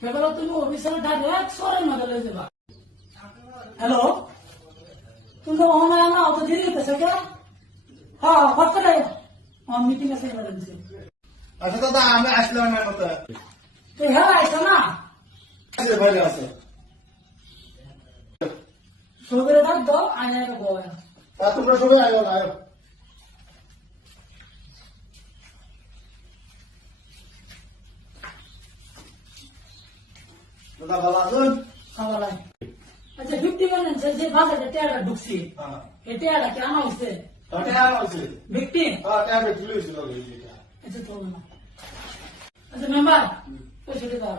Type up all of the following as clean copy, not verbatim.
সেগুলো তুমি অফিসারে ডাইরেক্ট সরের মধ্যে লয়ে যাবা। হ্যালো, তুমি তো অনলাইন না অত দেরি হইতেছে কে? হ্যাঁ, কতটা মিটিং আছে এমার্জেন্সি। আচ্ছা দাদা, আমি আসলাম না মতো। তো হ্যাঁ আইসা না আছে বাইরে আছে। সবেরে ডাক দাও, আইনা একটা বয়। তা তোমরা সবাই আয়ো না, আয়ো। দাদা ভালো আছেন? খাওয়ালাই। আচ্ছা 50 যে বাজারে টেয়ারা ঢুকছি, হ্যাঁ। এই টেয়ারা কি আনা হয়েছে? কেমন আছে? ব্যক্তি? হ্যাঁ, কেমন তুলে ছিল এটা? আচ্ছা তো না। আচ্ছা মেম্বার, পয়সাটা দাও।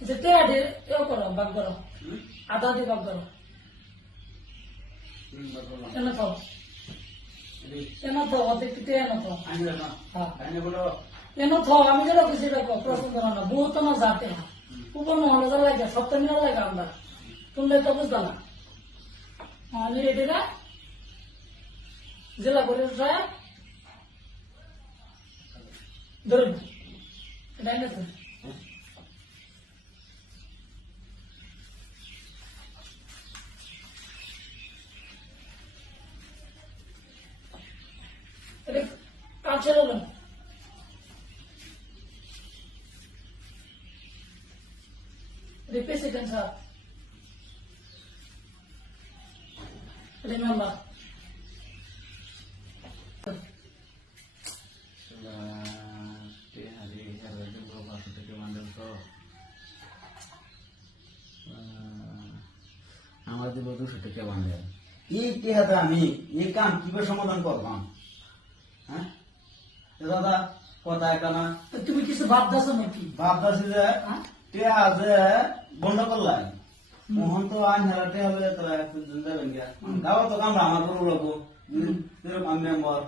আচ্ছা টেয়া দিয়ে এও করো, ভাগ করো। আধা দিয়ে ভাগ করো। এনে খাও। এনে খাও, অর্ধেক টেয়া এনে খাও। হ্যাঁ। এনে খাও, আমি যেটা খুশি রাখো, প্রশ্ন করো না। বহুত না যাতে না। উপর মহলে যা লাগে, সপ্তাহ মিনা লাগে আমরা। তোমরা তো বুঝবা না। আমি রেডি না? জেলা পরিষদ সাহেব ধরুন, এটা এনেছে। এটা কাজ ছেড়ে দেন। এটা প্রেসিডেন্ট সাহেব, এটা মেম্বার। আমার দিব 200 টাকা বান্ধে এই টেহাতে আমি এই কাম কিভাবে সমাধান করবাম? হ্যাঁ দাদা, কথা একটা না তো তুমি কিছু ভাবতেছ নাকি? ভাবতেছি যে হ্যাঁ? টেহা যে বন্ধ করলাই মোহন তো আইন হারাতে হবে, তো একজন যাবেন গিয়া গাওয়া তো কামরা আমার গরু লাগবো যেরকম আমি মেম্বার।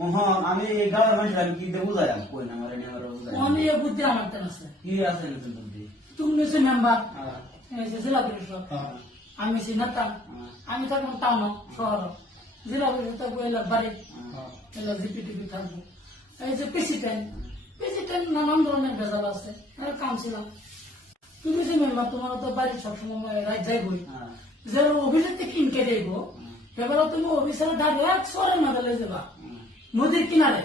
ওহন আমি এই গাওয়ার মানুষ আমি কি দিয়ে বুঝাই কই না আমার বুঝাই অনেক বুদ্ধি আমার তেন আছে। কি আছে না বুদ্ধি? তুমি হচ্ছে মেম্বার, হ্যাঁ, এই যে জেলা পরিষদ, হ্যাঁ। আমি হচ্ছি নেতা। আমি থাকবো টাউন শহর, জেলা পরিষদ থাকবো এলার বাড়ি, এলার জিপি টিপি থাকবো। এই যে প্রেসিডেন্ট, প্রেসিডেন্ট নানান ধরনের ভেজাল আছে, কাউন্সিলর। তুমি যে মেম্বার, তোমার তো বাড়ি সবসময় রাত যাইবই। হ্যাঁ, যে অফিসের থেকে ইনকে যাইব, এবারে তুমি অফিসের ডাইরেক্ট সরের মাঝে লয়ে যাবা, নদীর কিনারে।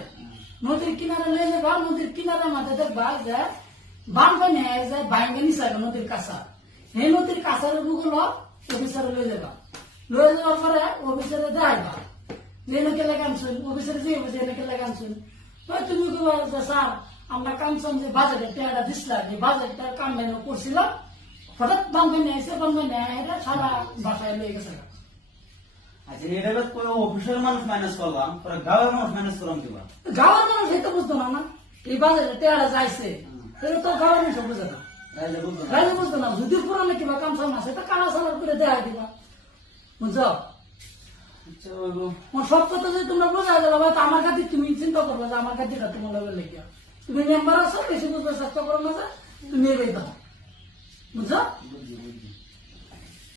নদীর কিনারে লয়ে যাবা, নদীর কিনারে মাঝে দেখবা যে বানপানি হয় যে বাইঙ্গে নিচে নদীর কাছা। এই নদীর কাছার গুলো অফিসারে লয়ে যাবা। লয়ে যাওয়ার পরে অফিসারে দেখাইবা যে নাকি লাগে আনছুন, অফিসারে যে যে নাকি লাগে আনছুন। তুমি কইবা যে স্যার আমরা কামছন যে বাজেটের টাকাটা দিছিলাম, যে বাজেটটার কাম মেন করছিলাম, হঠাৎ বানপানি আইসে, বানপানি আইলে সারা বাসায় লয়ে গেছে। আচ্ছা এটা বাদ করে অফিসের মানুষ মাইনাস করলাম, পরে গাঁয়ের মানুষ মাইনাস করলাম দিবা। গাঁয়ের মানুষ এটা বুঝতো না না, এই বাজেটের টাকাটা যাইছে, এটা তো গাঁয়ের মানুষ বুঝে না, রাইজে বুঝলো না। গাড়ি বুঝতো না। যদি পুরানো কিবা কাম সাম আছে তা কানা সালার করে দেখাই দিবা, বুঝছো? আচ্ছা বাবু, সব কথা যদি তোমরা বোঝা গেল, আমার কাছে তুমি চিন্তা করবে যে আমার কাছে তোমার লেগে তুমি মেম্বার আছো, বেশি বুঝতে চেষ্টা করো না যে তুমি এগিয়ে দাও, বুঝছো? বুঝছি বুঝছি।